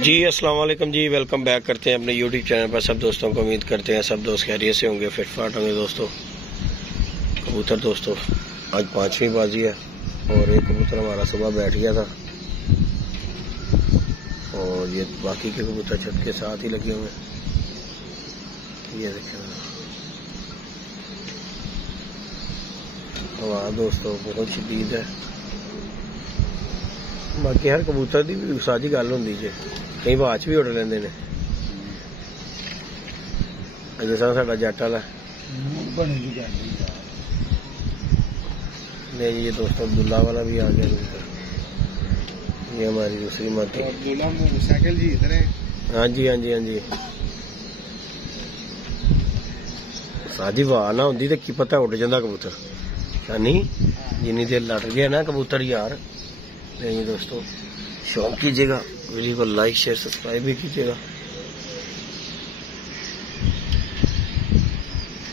जी अस्सलाम वालेकुम जी, welcome back करते हैं अपने यूट्यूब चैनल पर सब दोस्तों को। उम्मीद करते हैं सब दोस्त खैरियत से होंगे, फिट फाट होंगे। दोस्तों कबूतर दोस्तों आज 5वीं बाजी है और एक कबूतर हमारा सुबह बैठ गया था और ये बाकी के कबूतर छत के साथ ही लगे हुए हैं। ये देखें हवा दोस्तों बहुत शदीद है। बाकी हर कबूतर की भी साझी गल होंदी जे, कई बाच भी उड़ लेंदे ने। जैसा साडा जट वाला नहीं, ये दोस्तों अब्दुल्ला वाला भी आ गया कबूतर। ये हमारी दूसरी माती साइकिल जी इधर है। हाँ जी हाँ जी हाँ जी। साझी वाह ना होंदी तो की पता उड़ जाता कबूतर, नहीं जिन्नी देर लड़ गया ना कबूतर यार। नहीं दोस्तों शौक कीजिएगा, वीडियो को लाइक शेयर सब्सक्राइब भी कीजिएगा।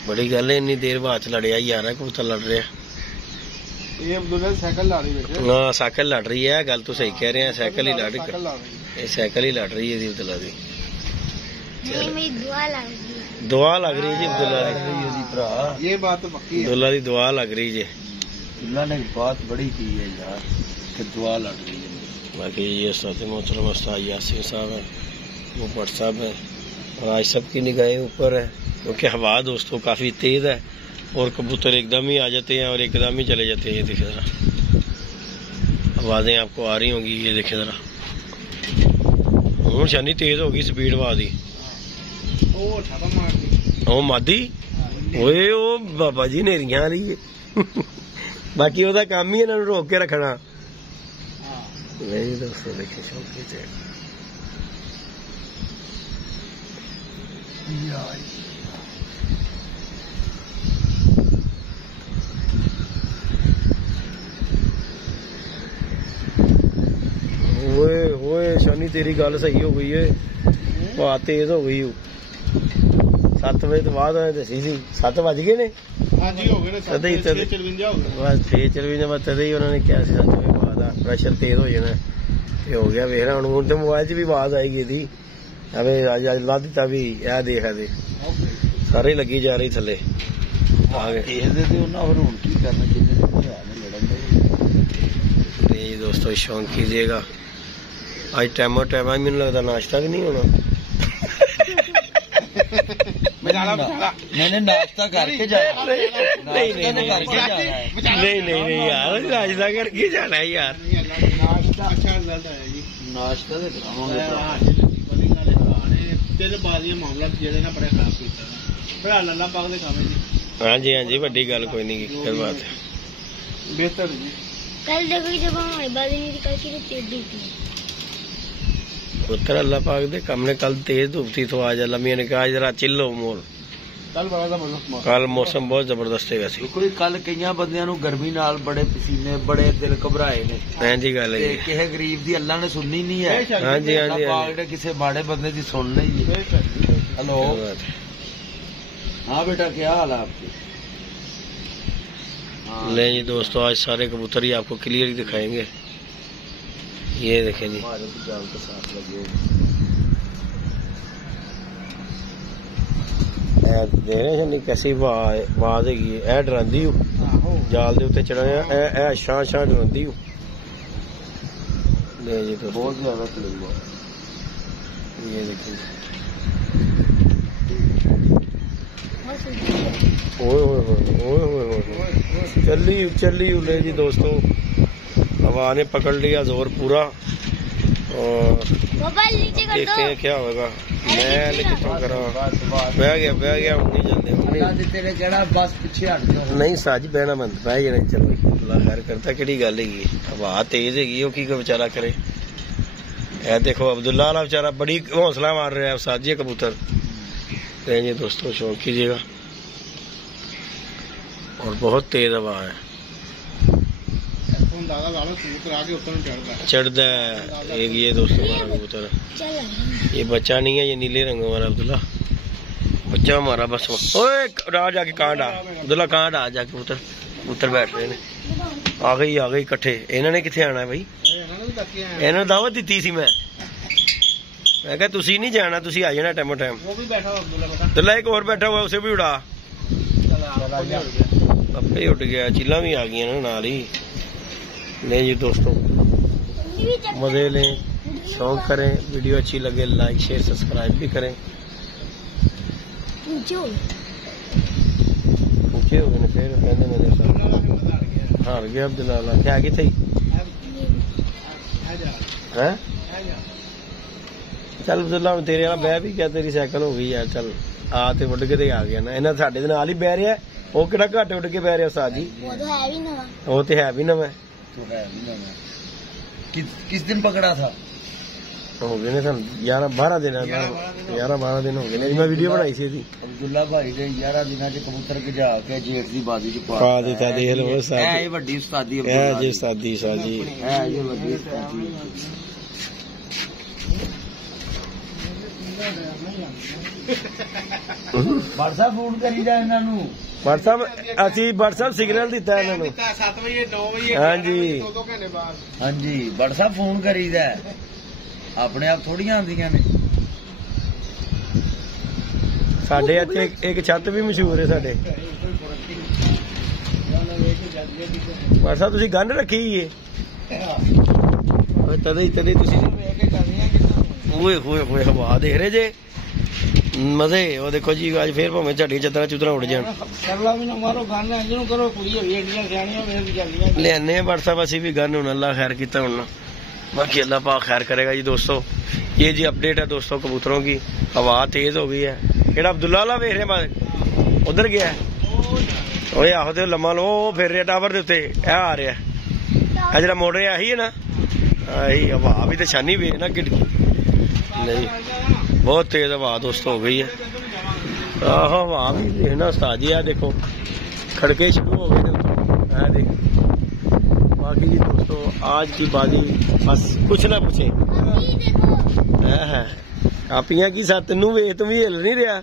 बड़ी गल है, इन्नी देर बाद लड़िया यार कबूतर लड़ रहा। ये अब्दुल्ला साइकिल लड़ रही है। हाँ साइकिल लड़ रही है, गल तो सही कह रहे हैं, साइकिल ही लड़ रही है। ये साइकिल ही लड़ रही है जी अब्दुल्ला दी। दुआ लग रही है जी अब्दुल्ला दी। ये बात तो पक्की है, अब्दुल्ला दी दुआ लग रही है। अब्दुल्ला ने बात बड़ी की है यार कि दुआ लग रही है। बाकी ये उस्ताद मोहतरम उस्ताद यासीर साहब है, वो भट्ट साहब है और आज सबकी निगाहें ऊपर है क्योंकि हवा दोस्तों काफ़ी तेज़ है और कबूतर एकदम ही आ जाते हैं और एकदम ही चले जाते हैं। ये देखे ज़रा आवाज़ें आपको आ रही होंगी, ये देखे ज़रा हूँ शानी तेज़ होगी स्पीड आवाज़ ही। ओ मादी ओए ओ बाबा जी नेरियां आ रही है। बाकी वह काम ही इन्होंने रोक के रखना। नहीं दोस्तों देखिए शौकी से ओए शानी तेरी गल सही हो गई है, बात तेज हो गई। 7 बजे तो बाद दसी सी 7 बज गए ने। हाँ जी हो गए ने, 6:54 बस 6:54 बस तद ही उन्होंने क्या 7 बजे बाद प्रेशर तेज हो जाना हो गया। वेख रहा हूँ तो मोबाइल च भी आवाज आई गई थी। अबे अज ला दिता भी यह देखा दे सारे लगी जा रही थले आ गए। दोस्तों शौक कीजिएगा, आज टाइम मैंने लगता नाश्ता भी नहीं होना। मैंने नाश्ता करके जाना। नहीं यार नाश्ता करके जाना है यार। नाश्ता हाँ जी हाँ जी वड्डी गल कोई नहीं की बात है। बेहतर कल देखो जब हमारी बाजी नहीं थी, कल की तो तेज धूप थी। पुत्र अल्लाह पाक दे कम ने कल तेज धूप थी तो आज अल्लाह मियां ने कहा जरा चिल्लो मोल। कल मौसम बहुत जबरदस्त है वैसे। कोई कल कई बंदियां नूं गर्मी नाल बड़े पसीने बड़े दिल घबराए ने। हां जी गल है, किसी गरीब दी अल्लाह ने सुननी नहीं है। हां जी हां जी पाक ने किसी माड़े बंदे दी सुन ली है। हेलो हाँ बेटा क्या हाल है आपके? ले जी दोस्तों आज सारे कबूतर ही आपको क्लियर ही दिखाएंगे। ये देखें जी जाल के साथ लगे दे रहे नहीं कैसी आवाज हैगी। ए डरांदी जाल दे उत्ते चढ़ाया ए शां शां डरांदी। ले जी दोस्तों बहुत ज्यादा चलेगा। ये देखें चली ले जी दोस्तों हवा ने पकड़ लिया जोर पूरा और देखते हैं क्या होगा। मैं कितों करा बह गया नहीं साज बहना बंद बह गया। चलो अल्लाह खैर करता कि गल है हवा तेज है की बेचारा करे। ए देखो अब्दुल्ला वाला बेचारा बड़ी हौसला मार रहा है साजिए कबूतर। जी दोस्तों शौक कीजिएगा और बहुत तेज हवा है। चढ़ता है एक ये दोस्तों हमारा कबूतर, ये बच्चा नहीं है, ये नीले रंग वाला अब्दुल्ला बच्चा हमारा बस। ओए आ जाके कांड आ अब्दुल्ला, कांड आ जाके कबूतर कबूतर बैठ रहे हैं। आ गई इकट्ठे। इन्होंने किथे आना है भाई? इन्होंने दावत दी सी मैं मैं कहा तुसी नहीं जाना, तुसी आ जाना टाइमो टाइम। वो भी बैठा हुआ अब्दुल्ला बेटा। अब्दुल्ला एक और बैठा हुआ, उसे भी उड़ा। अपने उठ गया, चिल्ला भी आ गई ना नाल ही। नहीं जी दोस्तों, मजे लें, शौक करें, वीडियो अच्छी लगे लाइक शेयर सब्सक्राइब भी करें। ऊंचे हो गए ने फिर कहने मेरे साथ हार गया अब्दुल्ला। क्या की थी है? चल अब्दुल्ला हुण तेरे वाला बह भी क्या, तेरी साइकिल हो गई यार। चल आ ते उड़ के ते आ गया ना, इन्हें साडे दे नाल ही बह रहा। वो किहड़ा घट उड़ के बह रहा उस्ताद जी? वो तो है भी नवा। किस दिन पकड़ा था? हो गए ने सन 11-12 दिन, 11-12 दिन हो गए ने। मैं वीडियो बनाई सी थी। अब्दुल्ला भाई ने 11 दिनों च कबूतर गिजा के जेठ दी बाजी च पा दिता। देख लो उस्ताद, ये वड्डी उस्तादी है जी उस्तादी साजी, है ये वड्डी उस्तादी। WhatsApp फोन करी जा इन्हां नू। WhatsApp ਅਸੀਂ WhatsApp सिग्नल दिता इन्हां नू 7 ਵਜੇ 9 ਵਜੇ। हाँ जी 2 ਘੰਟੇ ਬਾਅਦ। हाँ जी WhatsApp फोन करीदा, अपने आप थोड़ियां आंदियां ने। ਸਾਡੇ ਇੱਥੇ ਇੱਕ ਛੱਤ ਵੀ ਮਸ਼ਹੂਰ ਹੈ ਸਾਡੇ। WhatsApp ਤੁਸੀਂ ਗੰਢ ਰੱਖੀ ਏ ਓਏ ਤਦੇ ਤੁਸੀਂ ਓਏ ਹੋਏ ਹੋਏ ਹਵਾ ਦੇਖ ਰਹੇ ਜੇ ਮਜ਼ੇ। ਉਹ ਦੇਖੋ ਜੀ ਅੱਜ ਫੇਰ ਭਾਵੇਂ ਝਾੜੀ ਚੱਦਰਾ ਚੁਦਰਾ ਉੱਡ ਜਾਣ। ਕਰਲਾ ਵੀ ਨਾ ਮਾਰੋ ਗੰਨ ਇਹਨੂੰ ਕਰੋ, ਕੁੜੀ ਹੋਈ ਏਡੀਆਂ ਸਿਆਣੀਆਂ ਵੇਖ ਕੇ ਚੱਲੀਆਂ ਲਿਆਨੇ WhatsApp ਅਸੀਂ ਵੀ ਗੰਨ। ਹੁਣ ਅੱਲਾ ਖੈਰ ਕੀਤਾ, ਹੁਣ बाकी अल्लाह पाक खैर करेगा जी दोस्तों। ये जी अपडेट है दोस्तों कबूतरों की। हवा तेज हो गई है। केड़ा अब्दुल्ला वाला वेख रहे हैं उधर गया ओए आहो ते लम्मा लो फिर रहा टावर दे उत्ते आ रहा है जरा मोड़ रहा ही है ना। यही हवा भी तो छानी वे ना गिड़की नहीं, बहुत तेज हवा दोस्तों हो गई है। आहो हवा भी देखना उस्ताद जी, आ देखो खड़के शुरू हो गए देख। बाकी जी दोस्तों आज की बाजी बस कुछ ना पूछे है कापियां की साथ तेनू वे तुम हिल नहीं रहा।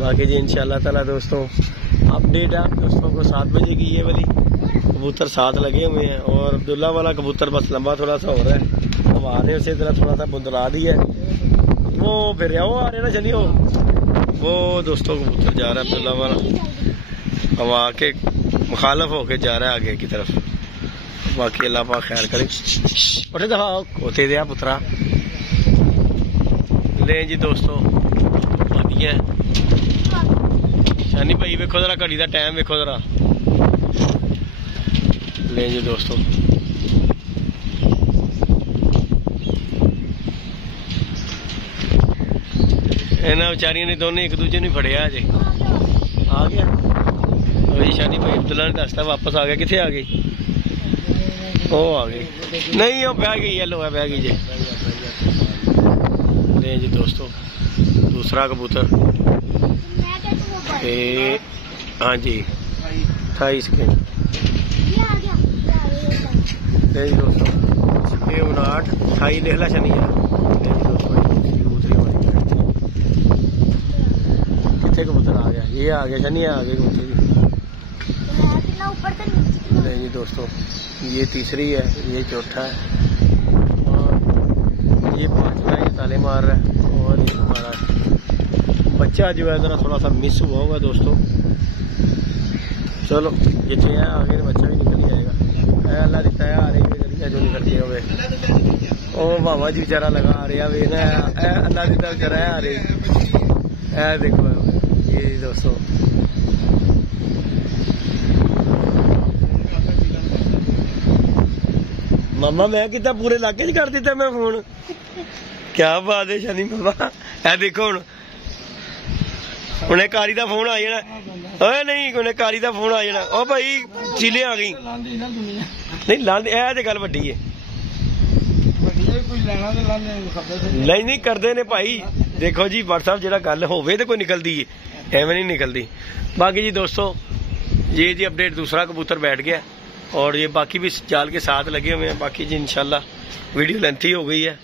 बाकी जी इंशाल्लाह ताला दोस्तों अपडेट है दोस्तों को 7 बजे की ये वाली। कबूतर 7 लगे हुए हैं और अब्दुल्ला वाला कबूतर बस लंबा थोड़ा सा हो रहा है। हवा ने उसे तरह थोड़ा सा बुंदला दी है। वो फिर वो आ रहे ना चलिए वो दोस्तों कबूतर जा रहा है अब्दुल्ला वाला, हवा के मुखालफ होके जा रहा है आगे की तरफ। बाकी अल्लाह पाक खैर करे। उठे दफा होते दिया पुत्रा ले जी दोस्तों बाकी शानी भाई वेखो जरा घड़ी का टाइम वेखो जरा। ले जी दोस्तों इन्होंने बेचारियों ने दोनों एक दूजे ने फड़िया अजे आ गया। शानी भाई अब्दुल्ला ने दसता वापस आ गया। किथे आ गई? ओ आ गई नहीं, वो बह गई है लो है बह गई जी। ले जी दोस्तों दूसरा कबूतर हाँ जी 28 सेकंड। ले जी दोस्तों 59 28 लिख ला शनी है। ले जी दोस्तों कबूतरी हमारी कितने कबूतर आ गया? ये आ गया शनी आ गया कबूतरी। नहीं जी दोस्तों ये तीसरी है, ये चौथा है और ये 5वां ये ताले मार रहा है। और ये हमारा बच्चा जो है जरा थोड़ा सा मिस हुआ होगा दोस्तों। चलो जितने हैं आगे बच्चा भी निकल ही जाएगा। अल्लाह दिखता है आ रही है जो निकल जाएगा वे। ओ मामा जी बेचारा लगा आ रहा वे ना अल्लाह दिखता बेचारा आ रही है। देखो ये दोस्तों मामा मैं कितना पूरे इलाके च कर दिता मैं फोन। क्या बात है शानी मामा। है देखो हुण उन्हें कारी का फोन आ जाना। ओए नहीं उन्हें कारी का फोन आ जाना। ओ भाई चीले आ गई नहीं लांदे ए ते गल वड्डी है। नहीं करते ने भाई। देखो जी WhatsApp जेड़ा गल होवे ते कोई निकलदी है एवं नहीं निकलती। बाकी जी दोस्तों ये जी अपडेट दूसरा कबूतर बैठ गया और ये बाकी भी जाल के साथ लगे हुए हैं। बाकी जी इंशाल्लाह वीडियो लेंथी हो गई है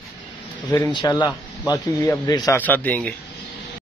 फिर इंशाल्लाह बाकी ये अपडेट साथ साथ देंगे।